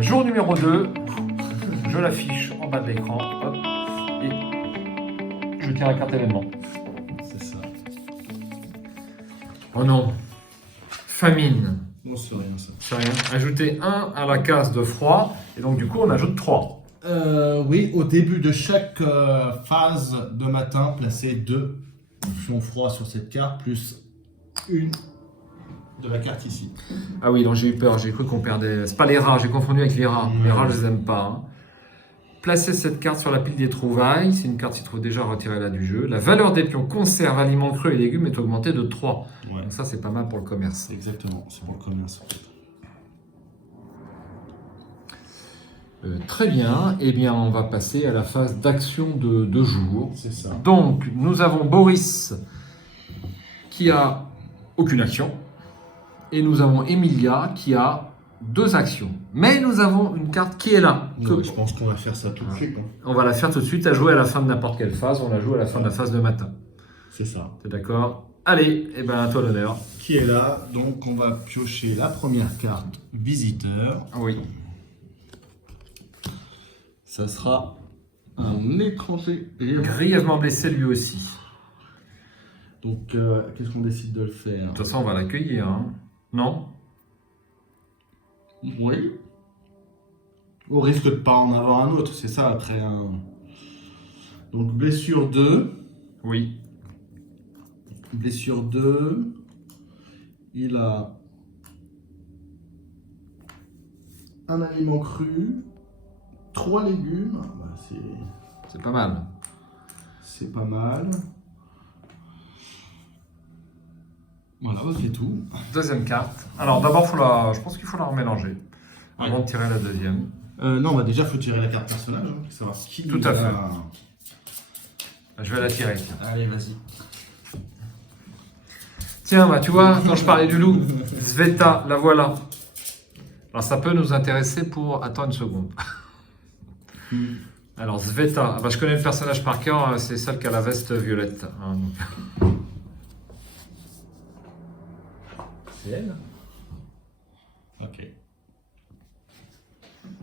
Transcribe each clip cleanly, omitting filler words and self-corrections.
Jour numéro 2, je l'affiche en bas de l'écran, hop, et je tire la carte événement. C'est ça. Oh non, famine, Bon, c'est rien ça. c'est rien. Ajouter 1 à la case de froid, et donc du coup on ajoute 3. Oui, au début de chaque phase de matin, placez 2 options froid sur cette carte, plus une de la carte ici. Ah oui, donc j'ai eu peur, j'ai cru qu'on perdait. C'est pas les rats, j'ai confondu avec les rats. Les rats, je les aime pas. Hein. Placez cette carte sur la pile des trouvailles. C'est une carte qui se trouve déjà retirée là du jeu. La valeur des pions conserve, aliments crus et légumes est augmentée de 3. Ouais. Donc ça, c'est pas mal pour le commerce. Exactement, c'est pour le commerce en fait. Très bien. Eh bien, on va passer à la phase d'action de jour. C'est ça. Donc, nous avons Boris qui a aucune action. Et nous avons Emilia qui a 2 actions. Mais nous avons une carte qui est là. Ouais, je pense qu'on va faire ça tout de suite. Hein. On va la faire tout de suite à jouer à la fin de n'importe quelle phase. On la joue à la fin de la phase de matin. C'est ça. T'es d'accord? Allez, et ben à toi l'honneur. Qui est là, donc on va piocher la première carte visiteur. Oui. Ça sera un étranger Grièvement blessé lui aussi. Donc, qu'est-ce qu'on décide de le faire? De toute façon, on va l'accueillir. Hein. Non? Oui. Au risque de ne pas en avoir un autre, c'est ça après un. Donc, blessure 2. Oui. Blessure 2. Il a un aliment cru, 3 légumes. Bah, C'est pas mal. c'est pas mal. Voilà, c'est tout. Deuxième carte. Alors d'abord, je pense qu'il faut la remélanger. Avant de tirer la deuxième. Non, bah déjà, il faut tirer la carte personnage, hein, pour savoir ce qui Tout nous à a- fait. Je vais la tirer. Allez, vas-y. Tiens, bah, tu vois, quand je parlais du loup, Sveta, la voilà. Alors ça peut nous intéresser pour... Attends une seconde. Alors Sveta, bah, je connais le personnage par cœur, hein, c'est celle qui a la veste violette. Hein, donc. C'est elle? Ok.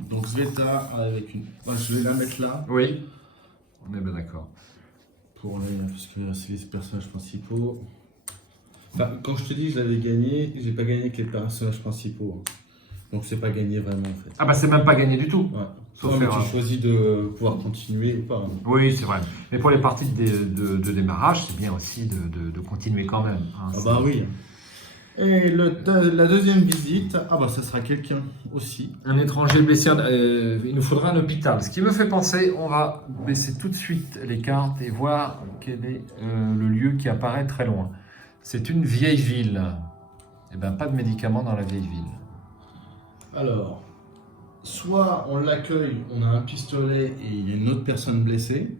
Donc Sveta avec une. Moi, je vais la mettre là Oui. On est bien d'accord. pour les. Parce que c'est les personnages principaux. Enfin, quand je te dis que je l'avais gagné, j'ai pas gagné avec les personnages principaux. Hein. Donc c'est pas gagné vraiment en fait. Ah bah c'est même pas gagné du tout. Ouais. Sauf Toi, mais erreur. tu choisis de pouvoir continuer ou pas. Hein. Oui, c'est vrai. Mais pour les parties de démarrage, c'est bien aussi de continuer quand même. Hein, Ah c'est- bah oui. Et la deuxième visite, ah bah ça sera quelqu'un aussi. Un étranger blessé, il nous faudra un hôpital. Ce qui me fait penser, on va baisser tout de suite les cartes et voir quel est le lieu qui apparaît très loin. C'est une vieille ville. Eh bien, pas de médicaments dans la vieille ville. Alors, soit on l'accueille, on a un pistolet et il y a une autre personne blessée.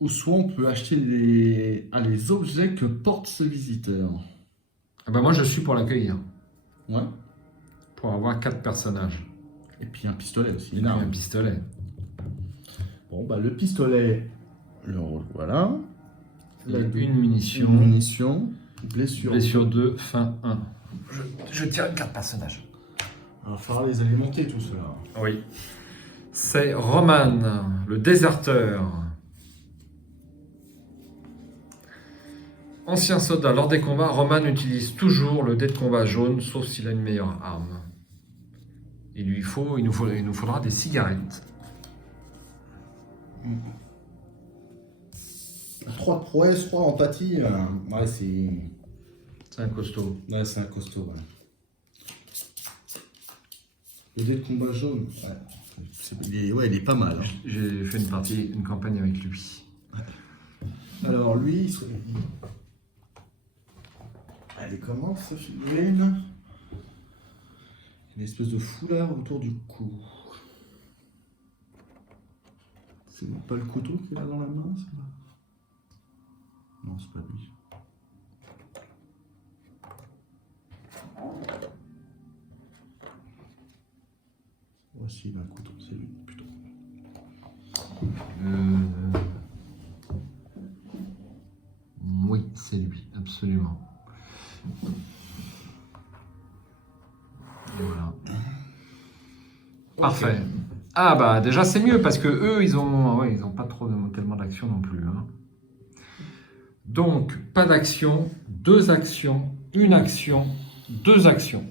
Ou soit on peut acheter les objets que porte ce visiteur. Eh ben, moi, je suis pour l'accueillir. Ouais. Pour avoir 4 personnages. Et puis un pistolet aussi. Et puis un pistolet. Bon, bah le pistolet, voilà. Une munition. Une munition. Blessure. Blessure 2, fin 1. Je tire une carte personnage. Il va falloir les alimenter tout cela. Oui. C'est Roman, le déserteur. Ancien soldat, lors des combats, Roman utilise toujours le dé de combat jaune, sauf s'il a une meilleure arme. Il nous faudra des cigarettes. 3 de prouesse, 3 empathie. Ouais, c'est. C'est un costaud. Ouais, c'est un costaud, ouais. Le dé de combat jaune, ouais. Il est pas mal. Hein. J'ai fait une campagne avec lui. Alors lui, il serait. Elle est comment ce figurine? Une espèce de foulard autour du cou. C'est pas le couteau qu'il a dans la main, ça? Non, c'est pas lui. Voici il a un couteau, c'est lui plutôt. Oui, c'est lui, absolument. Et voilà. Parfait. Ah bah déjà c'est mieux parce que eux ils ont pas trop tellement d'action non plus. Hein. Donc pas d'action, 2 actions, 1 action, 2 actions.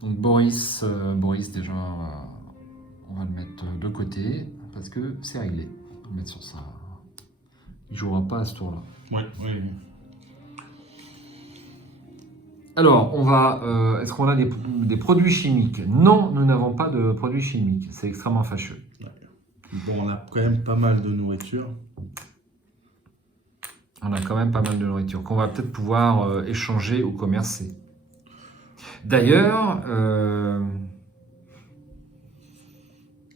Donc Boris déjà on va le mettre de côté parce que c'est réglé. On va le mettre sur ça. Il jouera pas à ce tour-là. Ouais, oui. Alors, est-ce qu'on a des produits chimiques? Non, nous n'avons pas de produits chimiques. C'est extrêmement fâcheux. Ouais. Bon, on a quand même pas mal de nourriture. On a quand même pas mal de nourriture qu'on va peut-être pouvoir échanger ou commercer. D'ailleurs,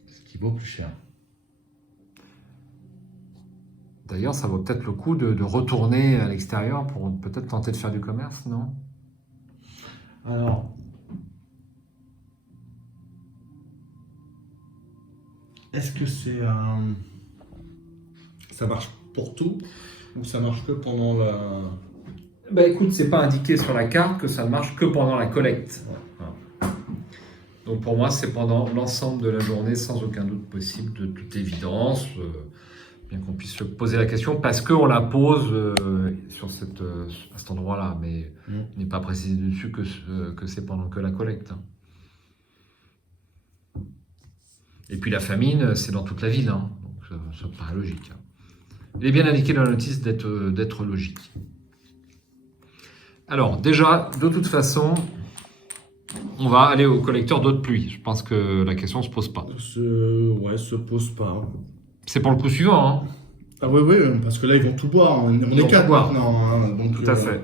Ce qui vaut plus cher. ça vaut peut-être le coup de retourner à l'extérieur pour peut-être tenter de faire du commerce, non? Alors, est-ce que c'est un... Ça marche pour tout ou ça marche que pendant la... Bah écoute, c'est pas indiqué sur la carte que ça ne marche que pendant la collecte. Ouais. Donc pour moi, c'est pendant l'ensemble de la journée, sans aucun doute possible, de toute évidence, bien qu'on puisse se poser la question, parce qu'on la pose à cet endroit-là, mais il n'est pas précisé dessus que c'est pendant que la collecte. Et puis la famine, c'est dans toute la ville, hein, donc ça me paraît logique. Il est bien indiqué dans la notice d'être logique. Alors déjà, de toute façon, on va aller au collecteur d'eau de pluie. Je pense que la question ne se pose pas. Se pose pas. C'est pour le coup suivant. Hein. Ah oui, parce que là, ils vont tout boire. On est 4 maintenant. Hein, donc, tout à fait.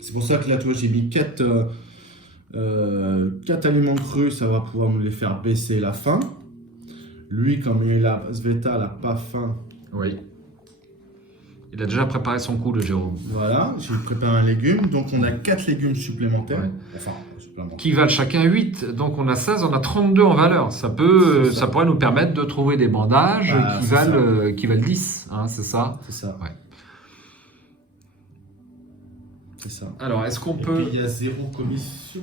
C'est pour ça que là, toi, j'ai mis 4 aliments crus. Ça va pouvoir nous les faire baisser la faim. Lui, comme il est là, Sveta, n'a pas faim. Oui. Il a déjà préparé son coup, le Jérôme. Voilà, j'ai préparé un légume. Donc, on a 4 légumes supplémentaires. Ouais. Enfin, qui valent chacun 8. Donc, on a 16, on a 32 en valeur. Ça pourrait nous permettre de trouver des bandages qui valent 10. Hein, c'est ça? C'est ça. Ouais. C'est ça. Alors, est-ce qu'on peut... Et puis, il y a 0 commission.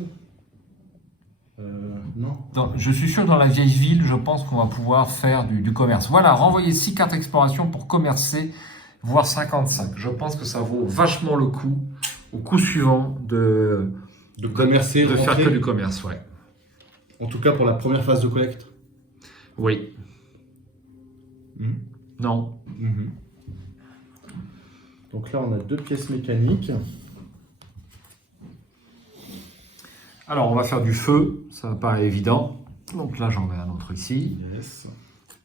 Non. Je suis sûr, dans la vieille ville, je pense qu'on va pouvoir faire du commerce. Voilà, renvoyer 6 cartes exploration pour commercer, voire 55. Je pense que ça vaut vachement le coup, au coup suivant, de commercer, de faire que du commerce, ouais. En tout cas, pour la première phase de collecte. Oui. Non. Donc là, on a 2 pièces mécaniques. Alors, on va faire du feu, ça me paraît évident. Donc là, j'en mets un autre ici. Yes.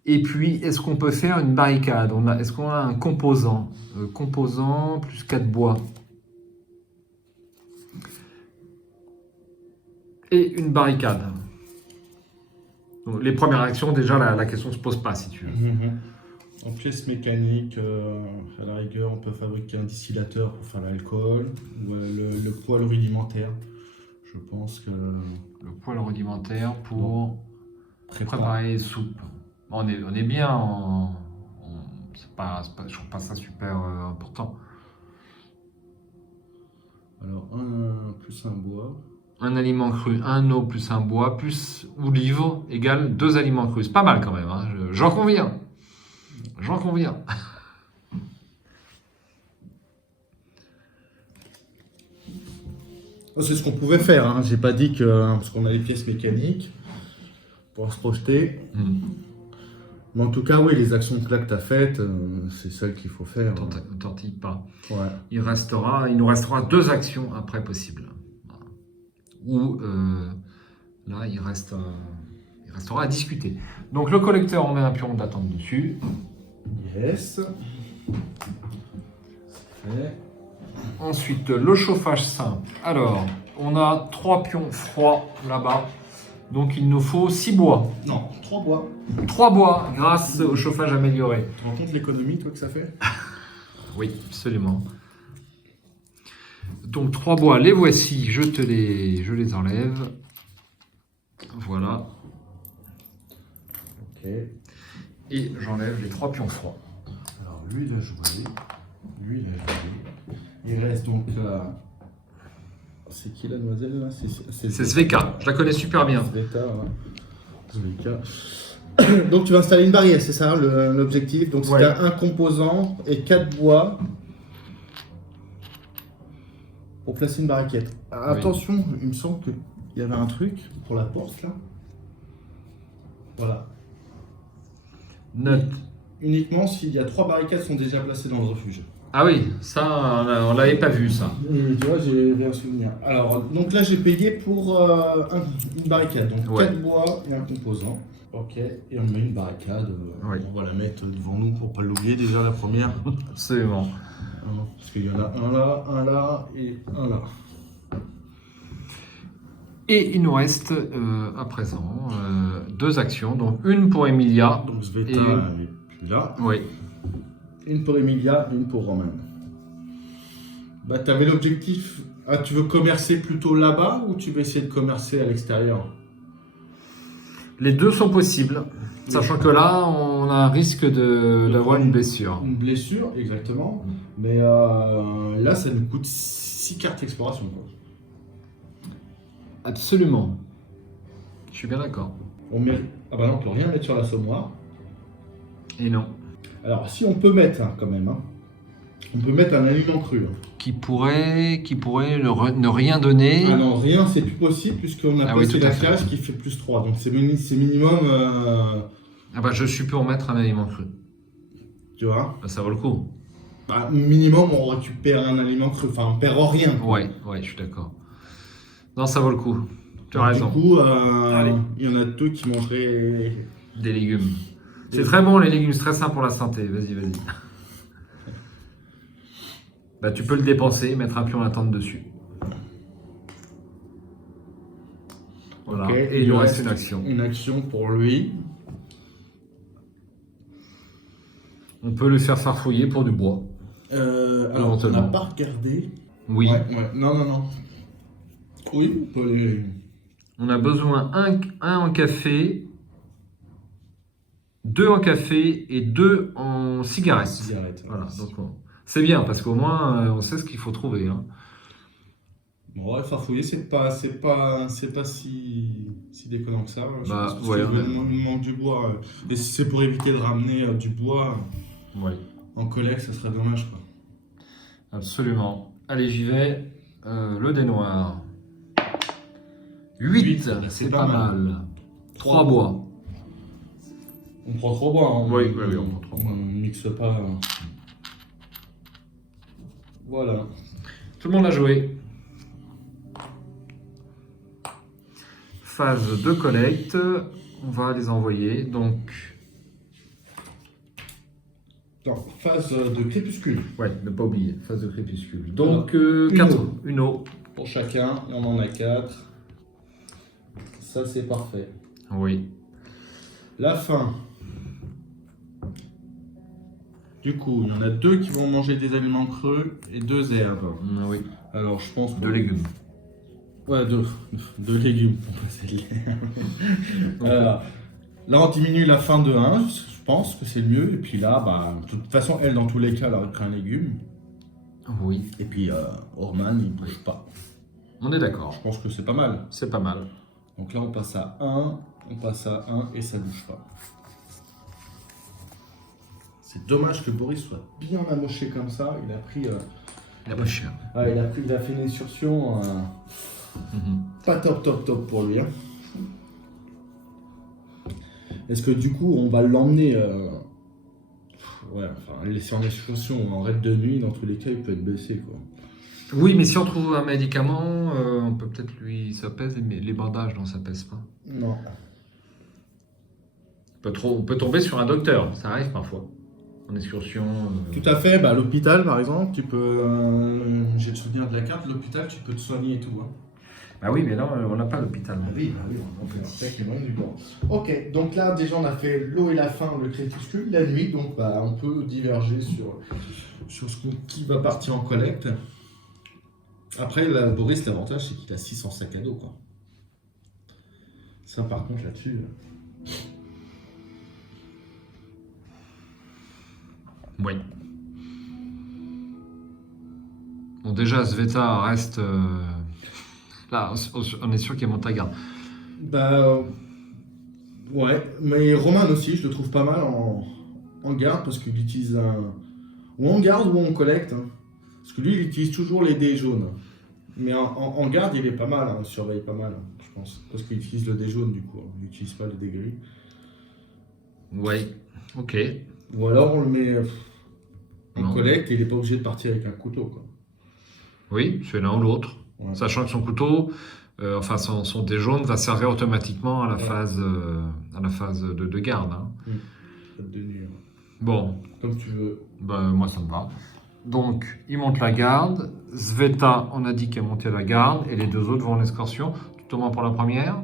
Et puis, est-ce qu'on peut faire une barricade? Est-ce qu'on a un composant? Composant plus 4 bois. Et une barricade. Donc, les premières actions, déjà, la question ne se pose pas, si tu veux. En pièces mécaniques, à la rigueur, on peut fabriquer un distillateur pour faire l'alcool, ou le poêle rudimentaire. Je pense que... Le poêle rudimentaire pour préparer les soupes. On est bien, je trouve pas ça super important. Alors, plus un bois. Un aliment cru, un eau plus un bois, plus ou livre, égale 2 aliments crus. C'est pas mal quand même, hein. J'en conviens. J'en conviens. C'est ce qu'on pouvait faire, hein. J'ai pas dit que... parce qu'on a les pièces mécaniques pour se projeter. Mais en tout cas, oui, les actions que tu as faites, c'est celles qu'il faut faire. Ne tortille pas. Ouais. Il nous restera 2 actions après possibles. Ou là, il restera à discuter. Donc le collecteur, on met un pion d'attente dessus. Yes. C'est fait. Ensuite, le chauffage simple. Alors, on a 3 pions froids là-bas. Donc il nous faut 6 bois. Non, 3 bois. 3 bois grâce au chauffage amélioré. Tu te rends compte l'économie, toi, que ça fait? Oui, absolument. Donc 3 bois, les voici, je les enlève. Voilà. Ok. Et j'enlève les 3 pions froids. Alors lui, il a joué. Lui, il a joué. Il reste donc... c'est qui la demoiselle là? C'est Sveka, je la connais super bien. Sveka, ouais. Sveka. Donc tu vas installer une barrière, c'est ça l'objectif. Donc Ouais. c'est un composant et 4 bois pour placer une barriquette. Oui. Attention, il me semble qu'il y avait un truc pour la porte là. Voilà. Note. Uniquement s'il y a 3 barricades sont déjà placées dans le refuge. Ah oui, ça, on l'avait pas vu ça. Tu vois, j'ai un souvenir. Alors, donc là, j'ai payé pour une barricade. Donc, Ouais. 4 bois et un composant. Ok, et on met une barricade. Oui. On va la mettre devant nous pour pas l'oublier déjà, la première. Absolument. Parce qu'il y en a un là et un là. Et il nous reste à présent 2 actions. Donc une pour Emilia. Donc, Sveta, Et- elle est plus là. Oui. Une pour Emilia, une pour Roman. Bah, tu avais l'objectif. Ah, tu veux commercer plutôt là-bas ou tu veux essayer de commercer à l'extérieur? Les deux sont possibles. Sachant que là, on a un risque d'avoir une blessure. Une blessure, exactement. Mais là, ça nous coûte 6 cartes exploration. Quoi. Absolument. Je suis bien d'accord. On met... Ah bah non, on peut rien mettre sur l'assommoir. Et non. Alors, si on peut mettre, quand même, on peut mettre un aliment cru. Qui pourrait ne rien donner. Ah non, rien, c'est plus possible puisqu'on a oui, passé tout à la fait. cage qui fait plus 3. Donc, c'est minimum, Ah bah je suis pour mettre un aliment cru. tu vois. Bah, ça vaut le coup. Bah, minimum, on récupère un aliment cru. Enfin, on perd rien. Quoi. Ouais, je suis d'accord. Non, ça vaut le coup. Tu as Donc, raison. Du coup, Allez. il y en a 2 qui mangeraient... Des légumes. C'est très bon les légumes, c'est très sain pour la santé. Vas-y. Bah tu peux le dépenser, mettre un pion à attendre dessus. Voilà. Ok, Et il nous reste une action. Une action pour lui. On peut le faire farfouiller pour du bois. Alors, on Éventuellement. n'a pas regardé. Oui. Ouais. Non. Oui, on peut les... On a besoin un en café, 2 en café et 2 en cigarettes. cigarettes. Voilà. Donc c'est bien parce qu'au moins on sait ce qu'il faut trouver. Hein. Bon, ouais, farfouiller, c'est pas si déconnant que ça. Je Bah, pense parce ouais, qu'il on nous manque du bois. Et si c'est pour éviter de ramener du bois Oui. en collecte, ça serait dommage. Quoi. Absolument. Allez, j'y vais. Le dé noir. 8, Huit, c'est pas mal. 3 bois. On prend 3 bois. Hein. Oui, on prend 3 bois. On mixe pas. Voilà. Tout le monde a joué. Phase de collecte. On va les envoyer. Donc, Attends, phase de crépuscule. ouais, ne pas oublier. Phase de crépuscule. Donc, Une 4. eau. Une eau. Pour chacun, et on en a 4. Ça, c'est parfait. Oui. La fin. Du coup, il y en a 2 qui vont manger des aliments creux et 2 herbes. Oui. Alors, je pense... 2 légumes. Ouais, 2 légumes pour passer de l'air. Là, on diminue la fin de 1, je pense que c'est le mieux. Et puis là, bah, de toute façon, elle, dans tous les cas, elle aurait pris un légume. Oui. Et puis, Orman, il bouge pas. On est d'accord. Je pense que c'est pas mal. C'est pas mal. Donc là, on passe à 1, et ça bouge pas. C'est dommage que Boris soit bien amoché comme ça. Il a pris... Il a pas cher. il a fait une excursion pas top pour lui. Hein. Est-ce que du coup, on va l'emmener... le laisser en excursion en raid de nuit, dans tous les cas, il peut être blessé, quoi. Oui, mais si on trouve un médicament, on peut peut-être lui... Ça pèse, mais les bandages, non, ça pèse pas. Non. On peut tomber sur un docteur, ça arrive parfois. En excursion. Tout à fait. Bah, à l'hôpital, par exemple, tu peux... J'ai le souvenir de la carte. L'hôpital, tu peux te soigner et tout. Hein. Bah oui, mais là, on n'a pas l'hôpital. Oui, on peut avec les moyens du bord. Ok, donc là, déjà, on a fait l'eau et la fin, le crépuscule, la nuit. Donc, bah, on peut diverger sur qui va partir en collecte. Après, là, Boris, l'avantage, c'est qu'il a 600 sacs à dos, quoi. Ça, par contre, là-dessus... Oui. Bon, déjà, Sveta reste... Là, on est sûr qu'il monte la garde. Bah, ouais, mais Roman aussi, je le trouve pas mal en garde parce qu'il utilise un. Ou en garde ou en collecte. Hein. Parce que lui, il utilise toujours les dés jaunes. Mais en garde, il est pas mal, hein, il surveille pas mal, hein, je pense. Parce qu'il utilise le dé jaune du coup, hein. Il n'utilise pas le dé gris. Ouais, ok. Ou alors on le met en Non. collecte et il n'est pas obligé de partir avec un couteau. Quoi. Oui, c'est l'un ou l'autre. Ouais. Sachant que son couteau, enfin son dé jaune, va servir automatiquement à la Ouais. phase, de garde. Hein. De nuit, ouais. Bon, Comme tu veux. bah, moi ça me va. Donc, il monte la garde. Sveta, on a dit qu'elle montait la garde. Et les deux autres vont en excursion. Tout au moins pour la première.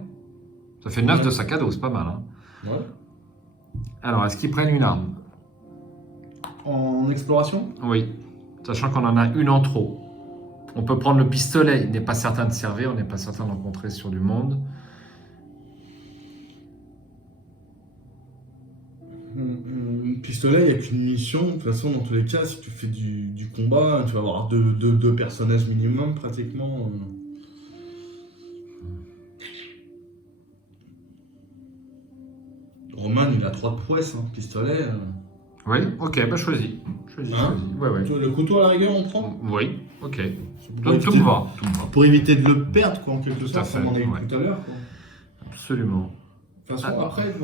Ça fait 9 de sac à dos, c'est pas mal. Hein. Ouais. Alors, est-ce qu'ils prennent une arme? En exploration? Oui. Sachant qu'on en a une en trop. On peut prendre le pistolet. Il n'est pas certain de servir. On n'est pas certain de rencontrer sur du monde. Pistolet, il n'y a qu'une munition. De toute façon, dans tous les cas, si tu fais du combat, tu vas avoir deux personnages minimum pratiquement. Roman, il a 3 de prouesse, hein, pistolet. Oui, ok, bah choisis. Choisis. Ouais, ouais. Le couteau à la rigueur, on prend. Oui, ok. Pour Donc tout éviter- me va. Tout me va. Pour éviter de le perdre, quoi, en quelque Tout à sorte, fait, comme on a eu ouais. tout à l'heure. Quoi. Absolument. De toute façon, après,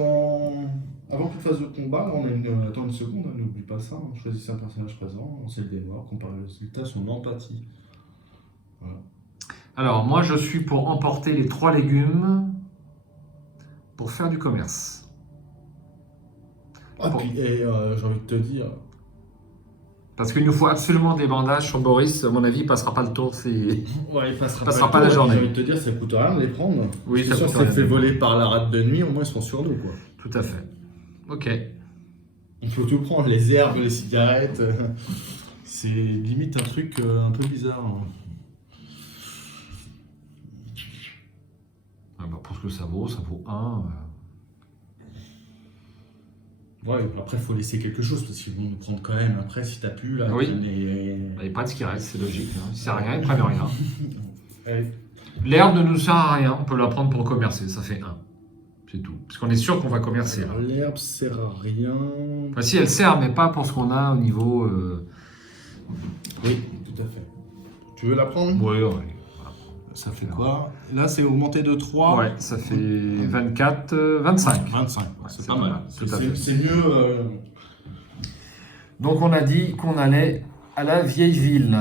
avant toute phase de combat, on a attends une seconde, hein, n'oublie pas ça. Hein. Choisissez un personnage présent, lancez le dé noir, comparez le résultat, son empathie. Voilà. Alors, moi, je suis pour emporter les 3 légumes pour faire du commerce. Ah, Bon. puis, j'ai envie de te dire, Parce qu'il nous faut absolument des bandages sur Boris. À mon avis, il passera pas le tour. ouais, il passera pas la le tour, journée. J'ai envie de te dire, ça coûte rien de les prendre. Oui, C'est ça sûr, coûte c'est rien. fait voler par la rate de nuit, au moins ils sont sur nous, quoi. Tout à fait. Ok. On peut tout prendre, les herbes, les cigarettes. C'est limite un truc un peu bizarre. Hein. Ah bah, pour ce que ça vaut 1. Ouais, après, il faut laisser quelque chose parce qu'ils vont nous prendre quand même. Après, si t'as pu, là. Oui. les- Il n'y a pas de ce qui reste, c'est logique. Hein. Si ça sert à rien, ils prennent rien. Ouais. L'herbe ne nous sert à rien. On peut la prendre pour commercer. Ça fait 1. C'est tout. Parce qu'on est sûr qu'on va commercer. Là. Alors, l'herbe sert à rien. Enfin, si, elle sert, mais pas pour ce qu'on a au niveau... Oui, tout à fait. Tu veux la prendre? Ouais, ouais. Ça fait quoi? Là, c'est augmenté de 3. Ouais, ça fait 24, 25. 25. C'est pas mal. Tout à fait. C'est mieux. Donc on a dit qu'on allait à la vieille ville.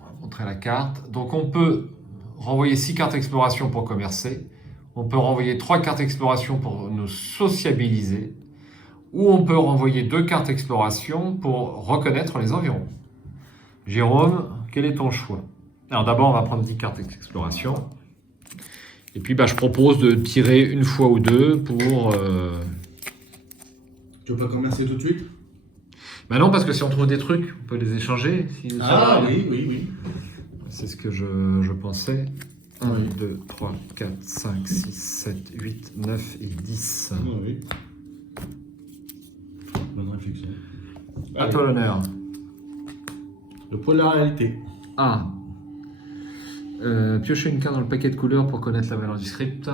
On va montrer la carte. Donc on peut renvoyer 6 cartes exploration pour commercer. On peut renvoyer 3 cartes exploration pour nous sociabiliser. Ou on peut renvoyer 2 cartes exploration pour reconnaître les environs. Jérôme, quel est ton choix? Alors d'abord, on va prendre 10 cartes exploration. Et puis je propose de tirer une fois ou deux pour... Tu veux pas commercer tout de suite? Bah non, parce que si on trouve des trucs, on peut les échanger. Si ça Ah va. oui. C'est ce que je pensais. 1, Oui. 2, 3, 4, 5, 6, 7, 8, 9 et 10. Oui. Bonne réflexion. À toi l'honneur. Le poids de la réalité. 1. Piocher une carte dans le paquet de couleurs pour connaître la valeur du script.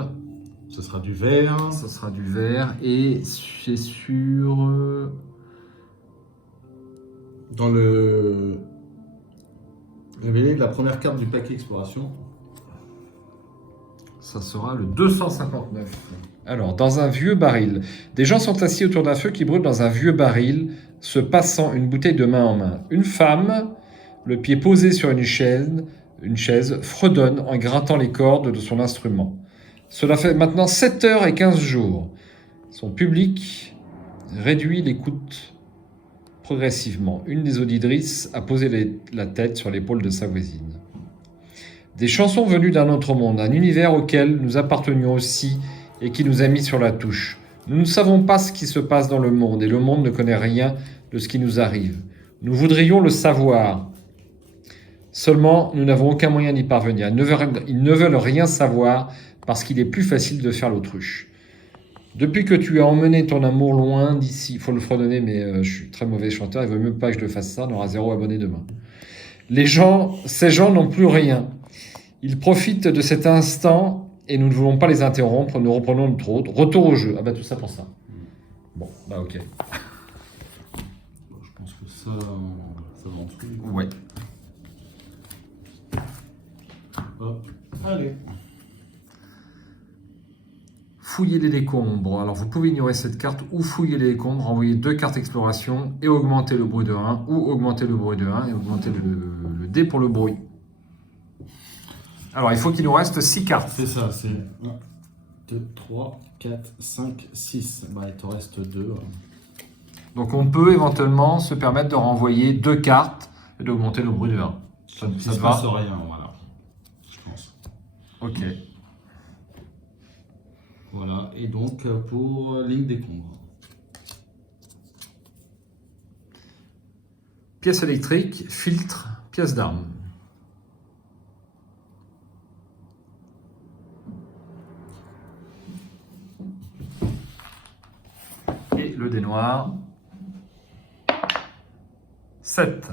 Ce sera du vert. Ça sera du vert. Et c'est sur... Dans le révélé de la première carte du paquet exploration. Ça sera le 259. Alors, dans un vieux baril. Des gens sont assis autour d'un feu qui brûle dans un vieux baril, se passant une bouteille de main en main. Une femme, le pied posé sur une chaise, fredonne en grattant les cordes de son instrument. Cela fait maintenant 7 heures et 15 jours. Son public réduit l'écoute progressivement. Une des auditrices a posé la tête sur l'épaule de sa voisine. Des chansons venues d'un autre monde, un univers auquel nous appartenions aussi et qui nous a mis sur la touche. Nous ne savons pas ce qui se passe dans le monde et le monde ne connaît rien de ce qui nous arrive. Nous voudrions le savoir. Seulement, nous n'avons aucun moyen d'y parvenir. Ils ne veulent rien savoir parce qu'il est plus facile de faire l'autruche. Depuis que tu as emmené ton amour loin d'ici, il faut le fredonner, mais je suis très mauvais chanteur, il ne veut même pas que je le fasse ça, on aura 0 abonné demain. Ces gens n'ont plus rien. Ils profitent de cet instant et nous ne voulons pas les interrompre. Nous reprenons notre route. Retour au jeu. Ah bah tout ça pour ça. Bon, bah ok. Bon, je pense que ça va en dessous. Ouais. Hop. Allez. Fouiller les décombres. Alors vous pouvez ignorer cette carte ou fouiller les décombres, envoyer 2 cartes exploration et augmenter le bruit de 1 ou augmenter le bruit de 1 et augmenter le dé pour le bruit. Alors il faut qu'il nous reste 6 cartes. C'est ça, c'est 1, 2, 3, 4, 5, 6. Bah, il te reste 2. Donc on peut éventuellement se permettre de renvoyer 2 cartes et d'augmenter le bruit de 1. Ça Il te se va? passe rien, voilà. Je pense. Ok. Voilà, et donc pour ligne décombres. Pièce électrique, filtre, pièce d'arme. Et le dé noir. 7.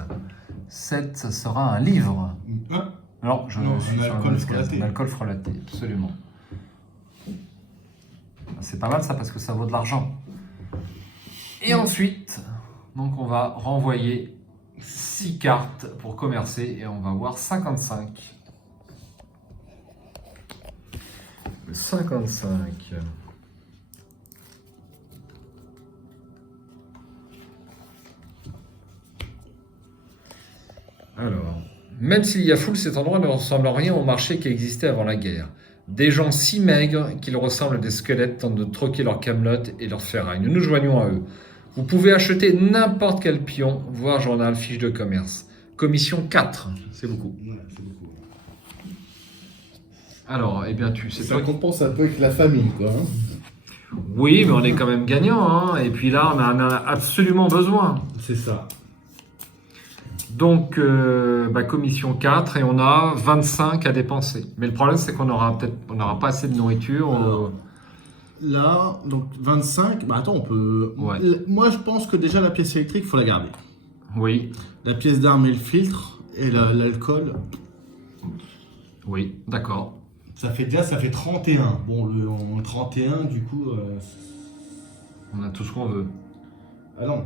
7, ça sera un livre. Ah, Non, je Non, suis un sur alcool la mauvaise case. frelaté. Un alcool frelaté, absolument. C'est pas mal ça parce que ça vaut de l'argent. Et ensuite, donc on va renvoyer 6 cartes pour commercer et on va voir 55. Le 55. Alors, même s'il y a foule, cet endroit ne ressemble en rien au marché qui existait avant la guerre. Des gens si maigres qu'ils ressemblent à des squelettes tentent de troquer leurs camelotes et leurs ferrailles. Nous nous joignons à eux. Vous pouvez acheter n'importe quel pion, voir journal, fiche de commerce. Commission 4, c'est beaucoup. ouais, c'est beaucoup. Alors, eh bien, c'est Ça toi qui... compense un peu avec la famille, quoi. Hein. Oui, mais on est quand même gagnant, hein. Et puis là, on en a absolument besoin. C'est ça. Donc, commission 4 et on a 25 à dépenser. Mais le problème, c'est qu'on n'aura pas assez de nourriture. Alors, là, donc 25. Bah attends, on peut. Ouais. Moi, je pense que déjà la pièce électrique, il faut la garder. Oui, La pièce d'arme et le filtre et l'alcool. oui, d'accord. Ça fait 31. Bon, le 31, du coup. On a tout ce qu'on veut. Ah non.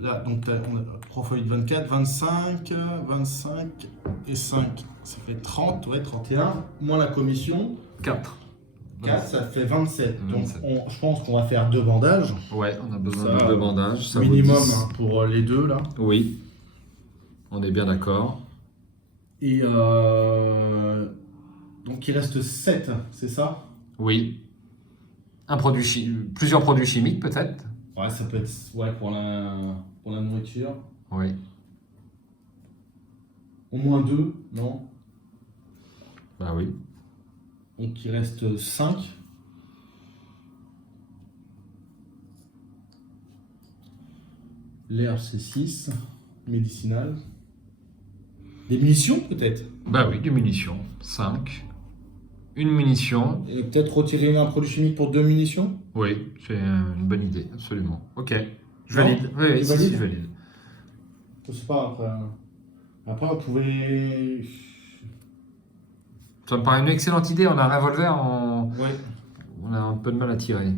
Là, donc on a 3 fois 8, 24, 25, 25 et 5. Ça fait 30, ouais, 31. Moins la commission. 4. 4, ça fait 27. 27. Donc je pense qu'on va faire 2 bandages. Ouais, on a besoin Ça, de 2 bandages. Ça vaut minimum 10. hein, pour les deux, là. Oui, on est bien d'accord. Et donc il reste 7, c'est ça? Oui. Plusieurs produits chimiques peut-être. Ouais, ça peut être pour la nourriture. Oui. Au moins 2, non? Bah oui. Donc il reste 5. L'herbe c'est 6. Médicinal. Des munitions peut-être? Bah oui, des munitions. 5. Une munition. Et peut-être retirer un produit chimique pour 2 munitions? Oui, c'est une bonne idée, absolument. Ok. Je Non, valide. Oui, tu si, valides je valide. Je sais pas, après on pouvait... Ça me paraît une excellente idée. On a un revolver, Ouais. on a un peu de mal à tirer.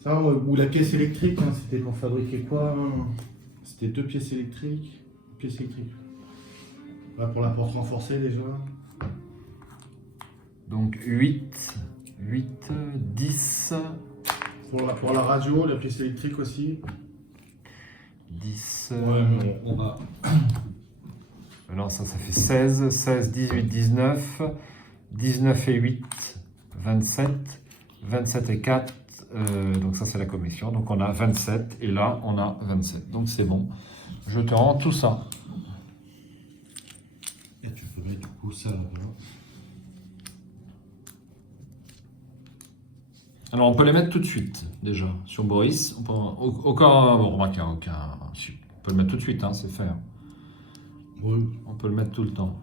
Ça, ou la pièce électrique, hein, c'était pour fabriquer quoi hein? C'était 2 pièces électriques. Pièce électrique. Là, pour la porte renforcée déjà. Donc 8, 10, Pour la radio, la pièce électrique aussi. 10. Ouais, on va. Alors ça fait 16, 16, 18, 19, 19 et 8, 27, 27 et 4, donc ça c'est la commission, donc on a 27 et là on a 27, donc c'est bon. Je te rends tout ça. Et tu peux mettre du coup ça là-bas. Alors on peut les mettre tout de suite déjà sur Boris. On peut, aucun, bon, remarquez, aucun, on peut le mettre tout de suite, hein, c'est fait. Hein. Ouais. On peut le mettre tout le temps.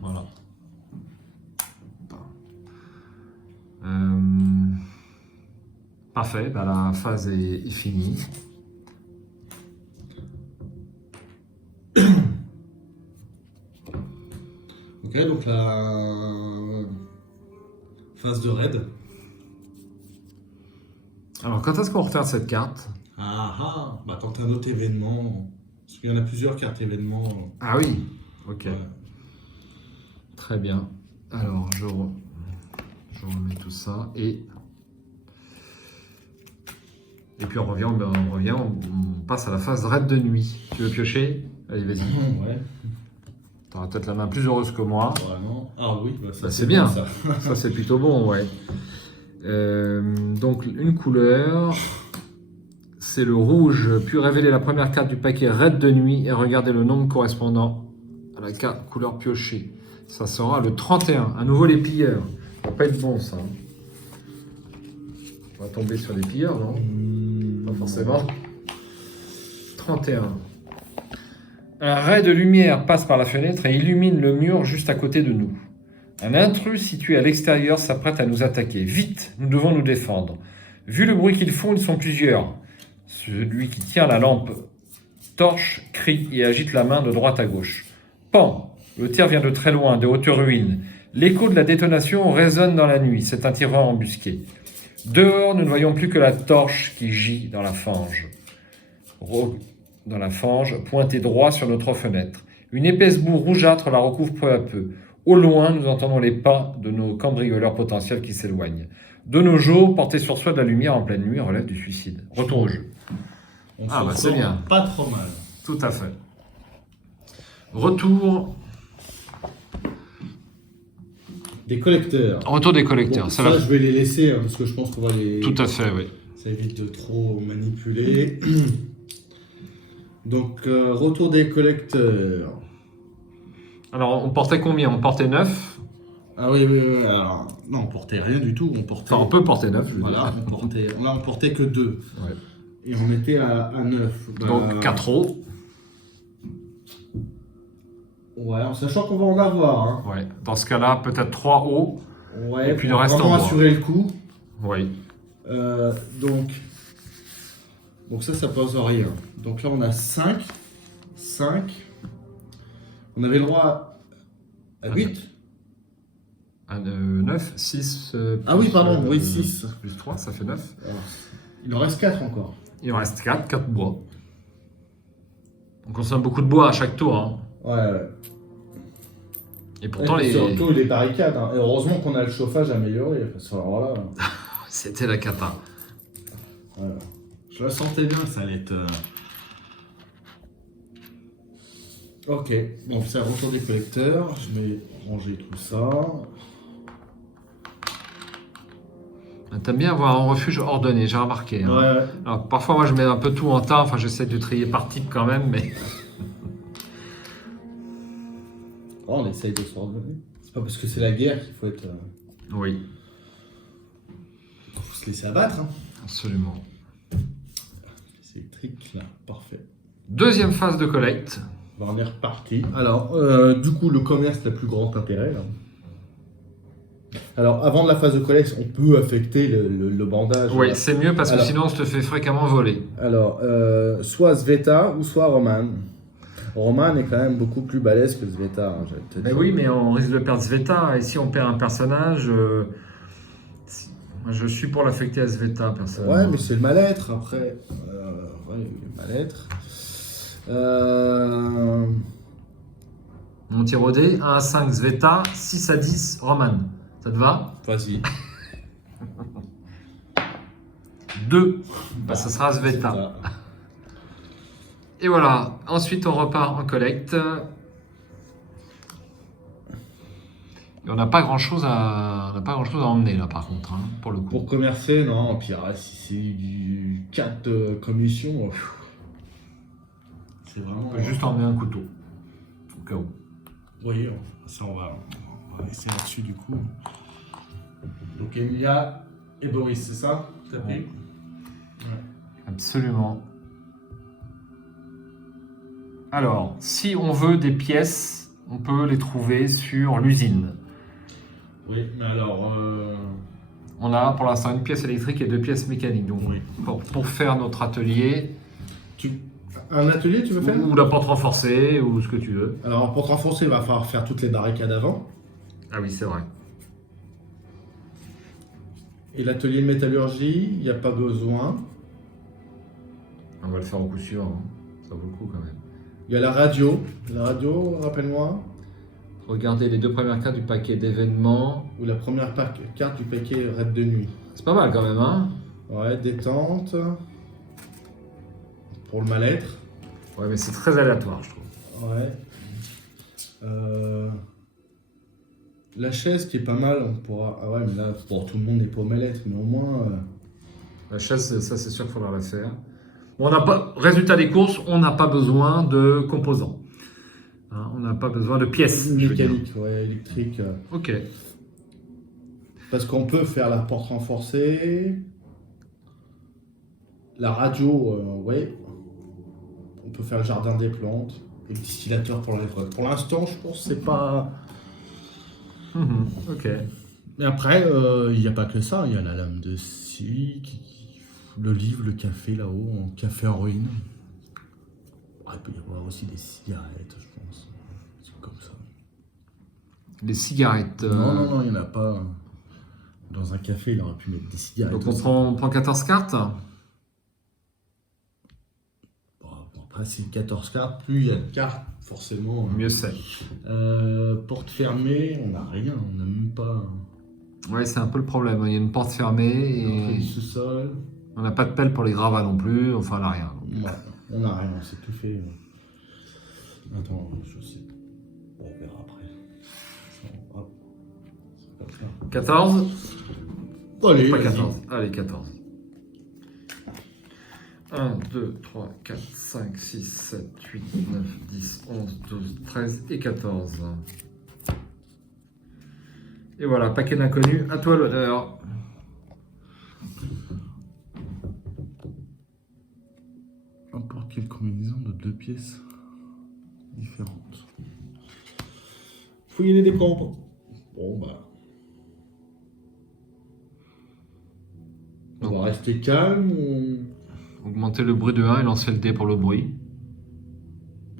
Voilà. Parfait, bah, la phase est finie. Ok, donc la phase de raid. Alors, quand est-ce qu'on regarde cette carte? Ah ah, bah tente un autre événement. Parce qu'il y en a plusieurs cartes événements. Ah oui, ok. Ouais. Très bien. Alors, je remets tout ça et puis on revient, on passe à la phase raid de nuit. Tu veux piocher? Allez, vas-y. Ouais, Tu auras peut-être la main plus heureuse que moi. vraiment. Ah oui, bah, ça, Bah, c'est bien. Ça. Ça, c'est plutôt bon, ouais. Donc, une couleur, c'est le rouge. Puis révéler la première carte du paquet raid de nuit et regarder le nombre correspondant à la carte couleur piochée. Ça sera le 31. À nouveau, les pilleurs. Ça va pas être bon, ça. On va tomber sur les pilleurs, non? Pas forcément. 31. Un ray de lumière passe par la fenêtre et illumine le mur juste à côté de nous. Un intrus situé à l'extérieur s'apprête à nous attaquer. Vite, nous devons nous défendre. Vu le bruit qu'ils font, ils sont plusieurs. Celui qui tient la lampe torche, crie et agite la main de droite à gauche. Pan! Le tir vient de très loin, de haute ruine. L'écho de la détonation résonne dans la nuit. C'est un tireur embusqué. Dehors, nous ne voyons plus que la torche qui gît dans la fange. Pointée droit sur notre fenêtre. Une épaisse boue rougeâtre la recouvre peu à peu. Au loin, nous entendons les pas de nos cambrioleurs potentiels qui s'éloignent. De nos jours, porter sur soi de la lumière en pleine nuit relève du suicide. Retour au jeu. On Ah, s'en bah, c'est sort bien. Pas trop mal. Tout à fait. Retour Des collecteurs. des collecteurs. Bon, Ça ça, va. je vais les laisser parce que je pense qu'on va les. Tout à fait, oui. Ça évite de trop manipuler. Donc, retour des collecteurs. Alors, on portait combien? On portait 9. Ah oui, oui, oui. Alors, non, on portait rien du tout. On portait. Enfin, on peut porter 9, je veux Voilà, dire. on portait que 2. Ouais. Et on était à 9. Donc, 4 hauts. Ouais, en sachant qu'on va en avoir. Hein. Ouais. Dans ce cas-là, peut-être 3 hauts. Ouais, Et puis pour le reste en vraiment bois. assurer le coup. Oui. Donc ça pose rien. Donc là, on a 5. On avait le droit à 8. 9, 6. Ah oui, pardon, oui, 6. Plus 3, ça fait 9. Alors, il en reste 4 encore. Il en reste 4 bois. On consomme beaucoup de bois à chaque tour. Hein. Ouais. Et pourtant, Et surtout les barricades. Hein. Et heureusement qu'on a le chauffage amélioré. Parce que alors là, c'était la cata. voilà. Je la sentais bien, ça allait être. Ok, donc c'est un retour des collecteurs. Je vais ranger tout ça. T'aimes bien avoir un refuge ordonné, j'ai remarqué. Hein. Ouais. Alors, parfois, moi, je mets un peu tout en tas. Enfin, j'essaie de trier par type quand même, mais. Oh, on essaye de s'ordonner. C'est pas parce que c'est la guerre qu'il faut être. Oui, Faut se laisser abattre. Hein. absolument. C'est électrique là, parfait. Deuxième phase de collecte. On est reparti. Alors, du coup, le commerce n'a plus grand intérêt. Là. Alors, avant de la phase de collecte, on peut affecter le bandage. Oui, c'est mieux parce que Alors- sinon, on se fait fréquemment voler. Alors, soit Sveta ou soit Roman. Roman est quand même beaucoup plus balèze que Sveta, hein, j'allais te Mais dire. oui, mais on risque de perdre Sveta. Et si on perd un personnage, moi, je suis pour l'affecter à Sveta, personnellement. Ouais, mais c'est le mal-être après. Ouais, le mal-être. Mon tir au dé, 1 à 5 Sveta, 6 à 10 Roman. Ça te va? Vas-y. 2. Bah, ça sera Sveta. Et voilà. Ensuite, on repart en collecte. Et on n'a pas grand-chose à emmener là, par contre, hein, pour le coup. Pour commercer, non. Puis si c'est du 4 commissions, c'est vraiment. On peut juste emmener un couteau. Au cas où. Oui, ça on va laisser là-dessus du coup. Donc Emilia et Boris, c'est ça? T'as pris? Ouais. Absolument. Alors, si on veut des pièces, on peut les trouver sur l'usine. Oui, mais alors. On a pour l'instant une pièce électrique et 2 pièces mécaniques. Donc, Oui. pour faire notre atelier, Tu Un atelier, tu veux faire? Ou la porte renforcée, ou ce que tu veux. Alors, pour te renforcer, il va falloir faire toutes les barricades avant. Ah oui, c'est vrai. Et l'atelier de métallurgie, il n'y a pas besoin. On va le faire au coup sûr, hein. Ça vaut le coup quand même. Il y a la radio. La radio, rappelle-moi. Regardez les 2 premières cartes du paquet d'événements. Ou la première carte du paquet raid de nuit. C'est pas mal quand même, hein? Ouais, détente. Pour le mal-être. Ouais, mais c'est très aléatoire, je trouve. Ouais. La chaise qui est pas mal, on pourra. Ah ouais, mais là, bon, tout le monde n'est pas au mal-être, mais au moins. La chaise, ça c'est sûr qu'il faudra la faire. Bon, on n'a pas, résultat des courses, on n'a pas besoin de composants. Hein, on n'a pas besoin de pièces. je veux dire. Mécanique, ouais, électrique. Ok. Parce qu'on peut faire la porte renforcée. La radio, ouais. On peut faire le jardin des plantes. Et le distillateur pour les frottes. Pour l'instant, je pense que c'est pas. Ok. Mais après, il n'y a pas que ça. Il y a la lame de scie, le livre, le café là-haut, en café en ruine. Ah, il peut y avoir aussi des cigarettes, je pense. C'est comme ça. Les cigarettes. Non, non, non, il n'y en a pas. Dans un café, il aurait pu mettre des cigarettes. Donc on aussi. prend 14 cartes. Bon, après, c'est 14 cartes. Plus il y a de cartes, forcément. Mieux c'est. Porte fermée, on n'a rien. On n'a même pas. Ouais, c'est un peu le problème. Il y a une porte fermée Entrée et du sous-sol. on n'a pas de pelle pour les gravats non plus. Enfin, on n'a rien. Ouais, on n'a rien, c'est tout fait. Attends, je sais. On verra après. Hop. C'est comme ça. 14. Allez, Pas vas-y. 14. Allez, 14. 1, 2, 3, 4, 5, 6, 7, 8, 9, 10, 11, 12, 13 et 14. Et voilà, paquet d'inconnus. À toi l'honneur. N'importe quelle combinaison de 2 pièces différentes. Fouiller les décombres. Bon, bah. On va rester calme Augmenter le bruit de 1 et lancer le dé pour le bruit.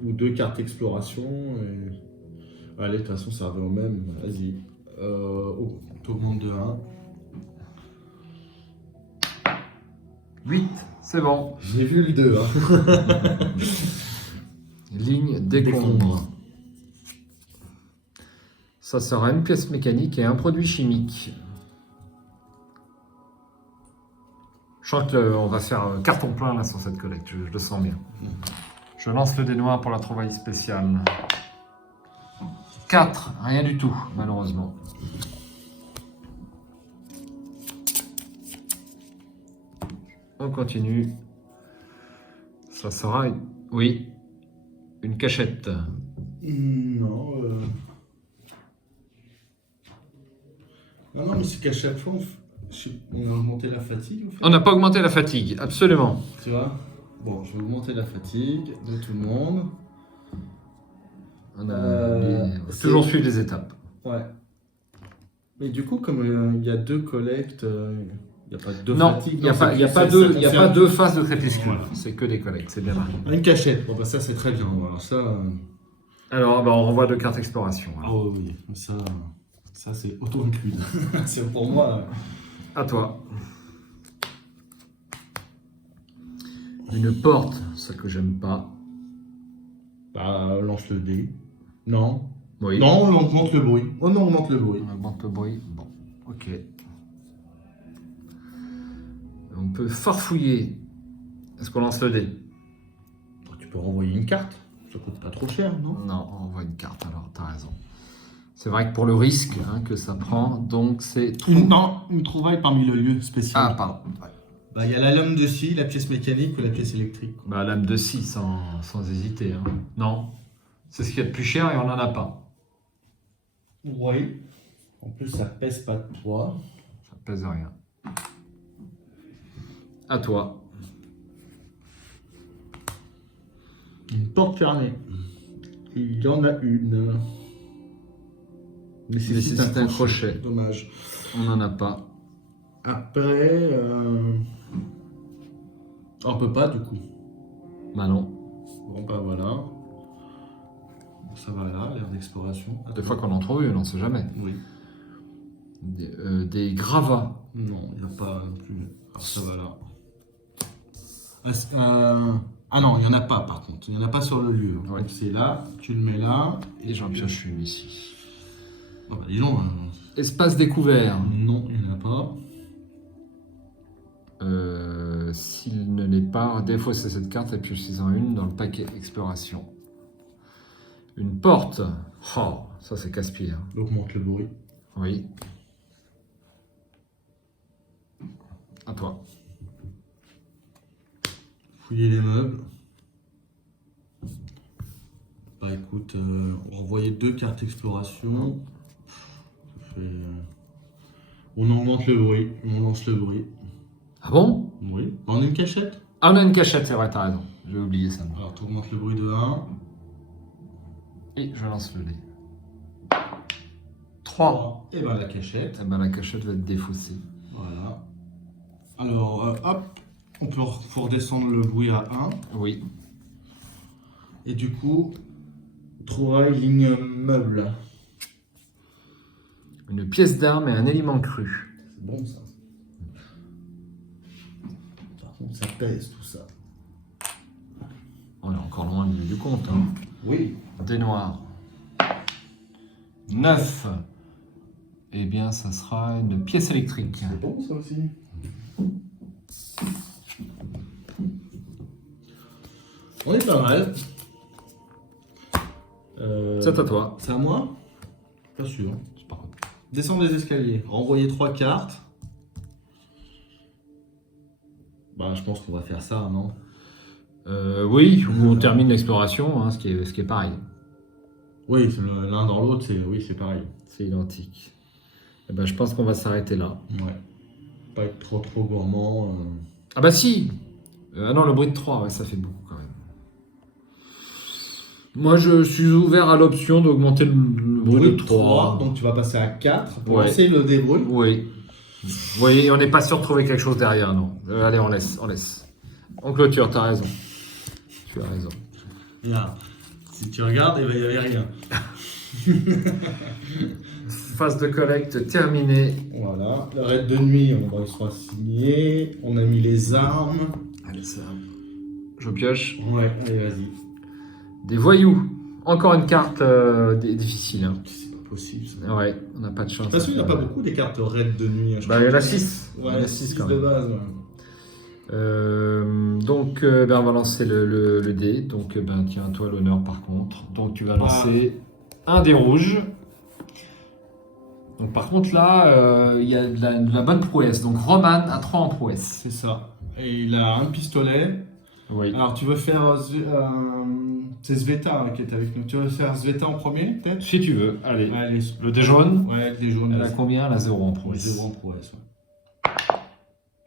ou 2 cartes exploration. Et... Allez, de toute façon, ça revient au même. Vas-y. T'augmentes de 1. 8, c'est bon. J'ai vu le 2. Hein. Ligne décombre. Ça sera une pièce mécanique et un produit chimique. Je sens qu'on va faire carton plein là sur cette collecte, je le sens bien. Je lance le dé noir pour la trouvaille spéciale. 4, rien du tout, malheureusement. On continue. Ça sera, oui, une cachette. Non. Non, non, mais c'est qu'à chaque fois, on a augmenté la fatigue. En fait. On n'a pas augmenté la fatigue, absolument. Tu vois. Bon, je vais augmenter la fatigue de tout le monde. On a c'est- toujours suivre les étapes. Ouais. Mais du coup, comme il y a 2 collectes, il n'y a pas 2 Non, fatigues. il n'y a, dans pas- cette y a pas liste, deux, ça y a concerne- pas deux phases de crépuscule. Voilà. C'est que des collectes, c'est bien marqué. Une cachette. Bon, bah ça, c'est très bien. Alors ça. Alors, bah, on renvoie 2 cartes exploration. Ah oui, ça c'est auto-inclus. C'est pour moi. À toi. Une porte, celle que j'aime pas. Bah, lance le dé. Non. Oui. Non, on augmente le bruit. Oh non, on augmente le bruit. On augmente le bruit. Bon, ok. On peut farfouiller. Est-ce qu'on lance le dé? Tu peux renvoyer une carte. Ça coûte pas trop cher, non? Non, on envoie une carte alors, t'as raison. C'est vrai que pour le risque que ça prend, donc c'est... Une trouvaille parmi le lieu spécial. Ah, pardon. Ouais. Bah, il y a la lame de scie, la pièce mécanique ou la pièce électrique. Bah, lame de scie, sans hésiter. Hein. Non, c'est ce qu'il y a de plus cher et on n'en a pas. Oui. En plus, ça pèse pas de poids. Ça pèse rien. À toi. Une porte fermée. Il y en a une. Nécessite un crochet. Dommage. On n'en a pas. Après, on peut pas du coup. Bah non. Bon, bah voilà. Ça va là, l'air d'exploration. Des fois qu'on en trouve une, on ne sait jamais. Oui. Des gravats. Non, il n'y a pas non plus. Alors ça va là. Ah non, il n'y en a pas par contre. Il n'y en a pas sur le lieu. Ouais. Donc c'est là, tu le mets là. Et j'en pioche une ici. Ah bah dis donc. Espace découvert. Non, il n'y en a pas. S'il ne l'est pas, défaussez cette carte et piochez-en une dans le paquet exploration. Une porte. Oh, ça c'est casse-pied. Hein. Augmente le bruit. Oui. À toi. Fouiller les meubles. Bah écoute, on renvoyait 2 cartes exploration. Ça fait, on augmente le bruit, on lance le bruit. Ah bon? Oui. On a une cachette. Ah, on a une cachette, c'est vrai, t'as raison. J'ai oublié ça. Moi. Alors tu augmentes le bruit de 1. Et je lance le dé. 3. Et ben la cachette. Eh ben, la cachette va être défaussée. Voilà. Alors hop, faut redescendre le bruit à 1. Oui. Et du coup, trouvaille ligne meuble. Une pièce d'arme et un élément cru. C'est bon ça. Par contre, ça pèse tout ça. On est encore loin du compte. Hein. Oui. Des noirs. 9. Eh bien, ça sera une pièce électrique. C'est bon ça aussi. On est pas mal. C'est à toi. C'est à moi? Pas sûr. C'est pas grave. Descendre les escaliers. Renvoyer 3 cartes. Bah, je pense qu'on va faire ça, non? Oui, ou on termine l'exploration, hein, ce qui est pareil. Oui, l'un dans l'autre, c'est pareil. C'est identique. Eh ben, je pense qu'on va s'arrêter là. Ouais. Pas être trop gourmand. Ah bah si Ah non, le bruit de 3, ouais, ça fait beaucoup quand même. Moi, je suis ouvert à l'option d'augmenter le bruit de 3. Donc tu vas passer à 4 pour Ouais. lancer le débrouille. Oui. Oui, on n'est pas sûr de trouver quelque chose derrière, non. Allez, on laisse. On clôture, t'as raison. Tu as raison. Là, si tu regardes, il n'y avait rien. Phase de collecte terminée. Voilà, le raid de nuit, il sera signé. On a mis les armes. Allez, ça. Je pioche. Ouais, allez, vas-y. Des voyous. Encore une carte difficile. Hein. C'est pas possible ça. Ouais, on n'a pas de chance. Parce qu'il n'y a pas beaucoup des cartes raid de nuit. Bah, il y en a 6. Ouais, il y en a 6 quand de même. base. Ouais. Donc, ben, on va lancer le dé. Donc, ben, tiens, toi l'honneur par contre. Donc, tu vas lancer un dé rouge. Donc, par contre, là, il y a de la bonne prouesse. Donc, Roman a 3 en prouesse. C'est ça. Et il a un pistolet. Oui. Alors, tu veux faire. C'est Sveta qui est avec nous. Tu veux faire Sveta en premier, peut-être? Si tu veux. Allez. Allez. Le dé jaune. Ouais, des jaunes. Elle a combien? Elle a 0 en Ouais, prouesse. 0 en prouesse. Ouais.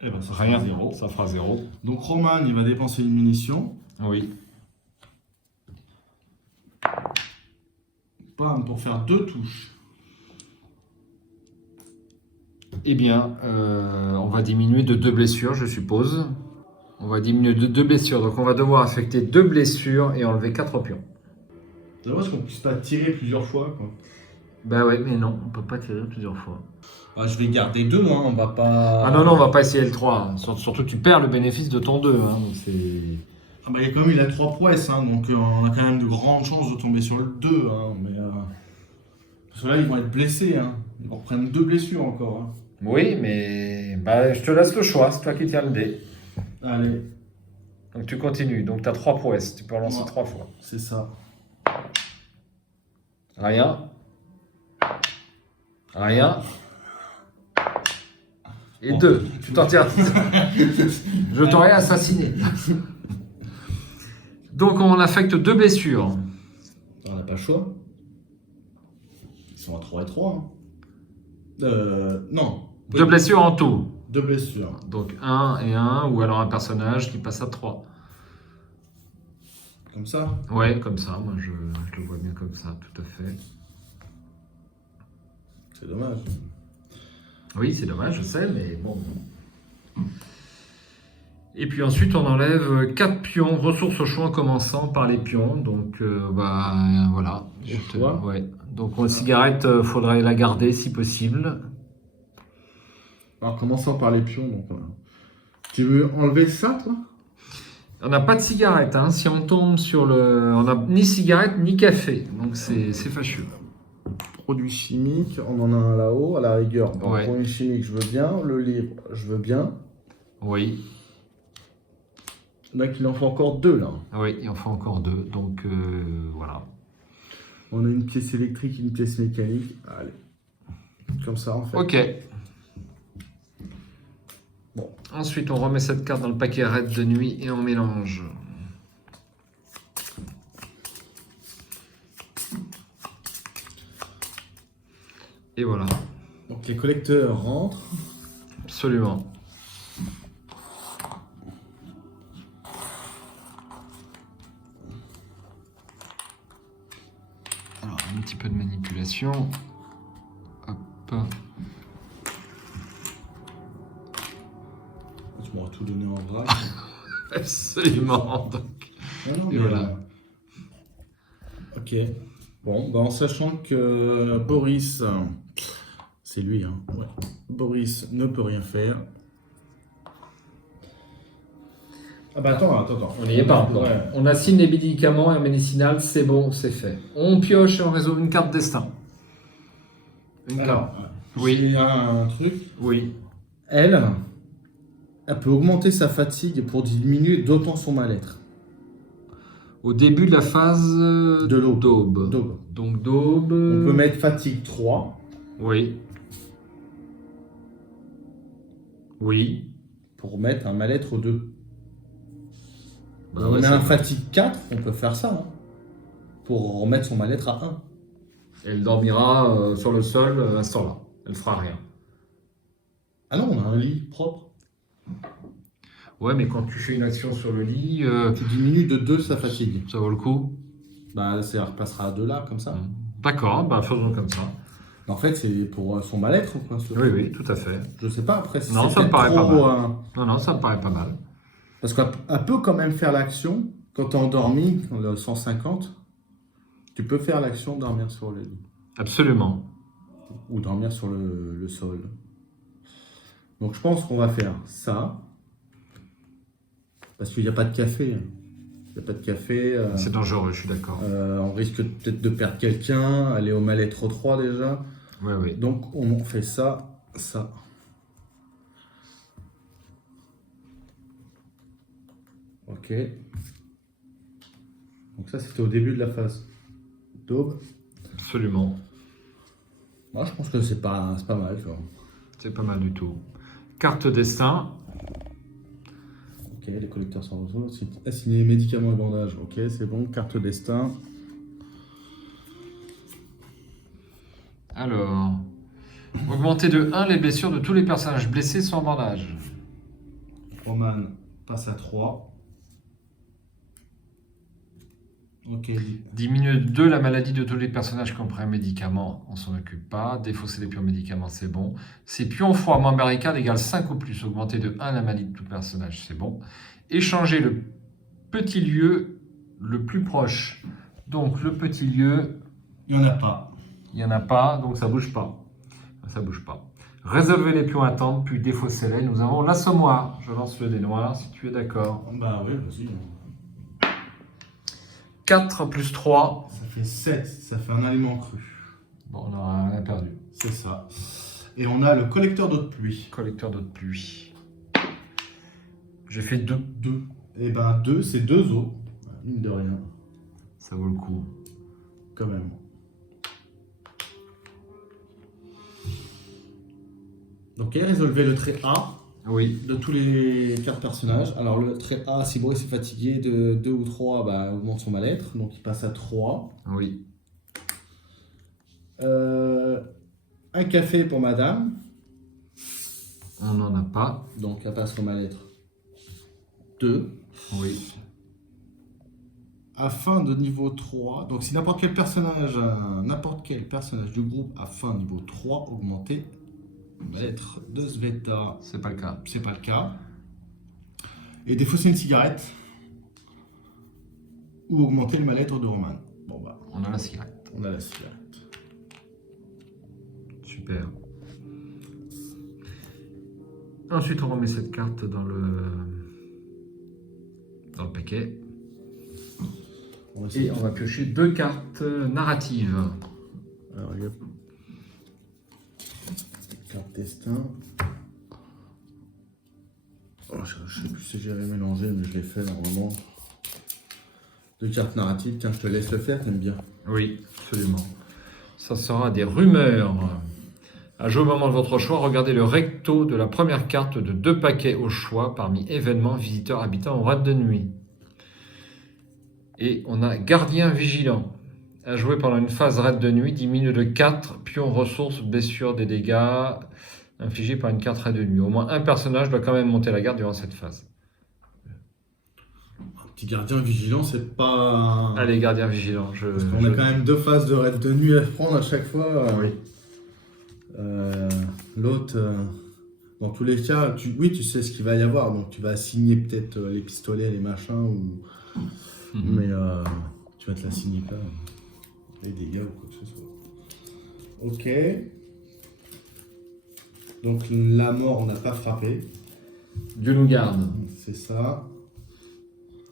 Eh ben, ça fera Rien. 0. Ça fera 0. Donc, Roman, il va dépenser une munition. Oui. Bam, pour faire 2 touches. Eh bien, on va diminuer de 2 blessures, je suppose. On va diminuer de 2 blessures. Donc, on va devoir affecter 2 blessures et enlever 4 pions. C'est dommage qu'on puisse pas tirer plusieurs fois, quoi. Bah ouais, mais non, on peut pas tirer plusieurs fois. Ah, je vais garder 2, hein, on va pas... Ah non, on va pas essayer le 3. Surtout, tu perds le bénéfice de ton 2. Hein, donc c'est... Ah bah, comme il a 3 prouesses, hein, donc on a quand même de grandes chances de tomber sur le 2. Hein, mais, parce que là, ils vont être blessés. Hein. Ils vont reprendre 2 blessures encore. Hein. Oui, mais bah, je te laisse le choix. C'est toi qui tiens le dé. Allez, Donc tu continues. Donc tu as 3 prouesses. Tu peux relancer Ouais. 3 fois. c'est ça. Rien. Rien. Et Bon. 2. Tu t'en tires. Je t'aurais assassiné. Donc on affecte 2 blessures. On n'a pas le choix. Ils sont à 3 et 3. Hein. Non. 2 blessures en tout. 2 blessures. Donc 1 et 1, ou alors un personnage qui passe à 3. Comme ça. Ouais, comme ça, moi je le vois bien comme ça, tout à fait. C'est dommage. Oui, c'est dommage, je sais, mais bon. Et puis ensuite, on enlève 4 pions, ressources au choix en commençant par les pions. Donc voilà. Ouais. Donc la cigarette, faudrait la garder si possible. Alors, commençons par les pions. Donc, tu veux enlever ça, toi? On n'a pas de cigarette. Hein. Si on tombe sur le... On n'a ni cigarette ni café. Donc c'est fâcheux. Produits chimiques, on en a un là-haut, à la rigueur. Donc, Ouais. produits chimiques, je veux bien. Le livre, je veux bien. Oui. Donc, il en faut encore 2, là. Oui, il en faut encore 2. Donc voilà. On a une pièce électrique, une pièce mécanique. Allez. Comme ça, en fait. Ok. Bon. Ensuite, on remet cette carte dans le paquet raid de nuit et on mélange. Et voilà. Donc, les collecteurs rentrent. Absolument. Alors, un petit peu de manipulation. Hop. Tu m'auras tout donné en vrac. Absolument. Donc, Non, et mais voilà. Ok. Bon, bah en sachant que Boris, c'est lui, hein. Ouais. Boris ne peut rien faire. Ah bah attends. On n'y est pas. Ouais. On assigne les médicaments et un médicinal, c'est bon, c'est fait. On pioche et on résout une carte destin. Une Alors, carte. Oui. il y a un truc. Oui. Elle peut augmenter sa fatigue pour diminuer d'autant son mal-être. Au début de la phase De l'aube. d'aube. D'aube. Donc d'aube. On peut mettre fatigue 3 Oui. Oui. pour mettre un mal-être 2. Bah On ouais, met ça un va. fatigue 4, on peut faire ça. Hein, pour remettre son mal-être à 1. Elle dormira sur le sol à ce temps-là. Elle fera rien. Ah non, on a un lit propre. Ouais, mais quand tu fais une action sur le lit, Tu diminues de 2 sa fatigue. ça vaut le coup. Bah, ça repassera à 2 là, comme ça. D'accord, bah faisons comme ça. En fait, c'est pour son mal-être, quoi. Oui, oui, tout à fait. Je sais pas, après, si Non, c'est ça me peut-être paraît pas trop, mal. Non, ça me paraît pas mal. parce qu'elle peut quand même faire l'action, quand t'es endormi, le 150, tu peux faire l'action de dormir sur le lit. Absolument. Ou dormir sur le sol. Donc je pense qu'on va faire ça. Parce qu'il n'y a pas de café. Il n'y a pas de café. C'est dangereux, je suis d'accord. On risque peut-être de perdre quelqu'un, aller au mal-être 3 déjà. Oui, oui. Donc on fait ça, ça. Ok. Donc ça c'était au début de la phase d'aube. Absolument. Moi je pense que c'est pas mal, tu vois. C'est pas mal du tout. Carte destin. Ok, les collecteurs sont ressources. Assigner médicaments et bandages. Ok, c'est bon. Carte destin. Alors, augmenter de 1 les blessures de tous les personnages blessés sans bandage. Roman passe à 3. Ok. Diminuer de 2 la maladie de tous les personnages qui ont pris un médicament, on s'en occupe pas. Défausser les pions médicaments, c'est bon. Si pion froid moins barricade égale 5 ou plus, augmenter de 1 la maladie de tout personnage, c'est bon. Échanger le petit lieu le plus proche. Donc le petit lieu, Il n'y en a pas. il n'y en a pas, donc ça bouge pas. Ça bouge pas. Résolvez les pions à tendre, puis défaussez-les. Nous avons l'assommoir. Je lance le dé noir, si tu es d'accord. Bah oui, vas-y. 4 plus 3. Ça fait 7. Ça fait un aliment cru. Bon, on a perdu. C'est ça. Et on a le collecteur d'eau de pluie. Collecteur d'eau de pluie. J'ai fait 2. 2. Et ben 2, c'est 2 eaux. Mine de rien. Ça vaut le coup. Quand même. Donc, résolvez le trait A Oui. de tous les 4 personnages. Alors, le trait A, si Boris est fatigué de 2 ou 3, bah, augmente son mal-être. Donc, il passe à 3. Oui. Un café pour madame. On n'en a pas. Donc, elle passe au mal-être 2. Oui. À fin de niveau 3. Donc, si n'importe quel personnage du groupe a fin niveau 3 augmenté, mal-être de Sveta, C'est pas le cas. c'est pas le cas. Et défausser une cigarette. Ou augmenter le mal-être de Roman. Bon bah, On a la cigarette. on a la cigarette. Super. Ensuite, on remet cette carte dans le paquet. On va Et essayer. on va piocher 2 cartes narratives. Alors, il y a carte destin. Oh, je sais plus si j'avais mélangé, mais je l'ai fait normalement. 2 cartes narratives. Tiens, je te laisse le faire, t'aimes bien. Oui, absolument. Ça sera des rumeurs. À jouer au moment de votre choix, regardez le recto de la première carte de 2 paquets au choix parmi événements, visiteurs, habitants ou raids de nuit. Et on a gardien vigilant. À jouer pendant une phase raid de nuit, diminue de 4 pions ressources, blessures, des dégâts infligés par une carte raid de nuit. Au moins un personnage doit quand même monter la garde durant cette phase. Un petit gardien vigilant, c'est pas. Allez, gardien vigilant. Parce qu'on a quand même 2 phases de raid de nuit à prendre à chaque fois. Oui. L'autre, dans tous les cas, tu sais ce qu'il va y avoir, donc tu vas assigner peut-être les pistolets, les machins, ou... mais tu vas te l'assigner pas, les dégâts ou quoi que ce soit. Ok. Donc la mort, on n'a pas frappé, Dieu nous garde. c'est ça.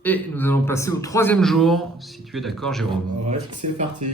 Et nous allons passer au 3e jour, si tu es d'accord, Jérôme. Ouais, c'est parti.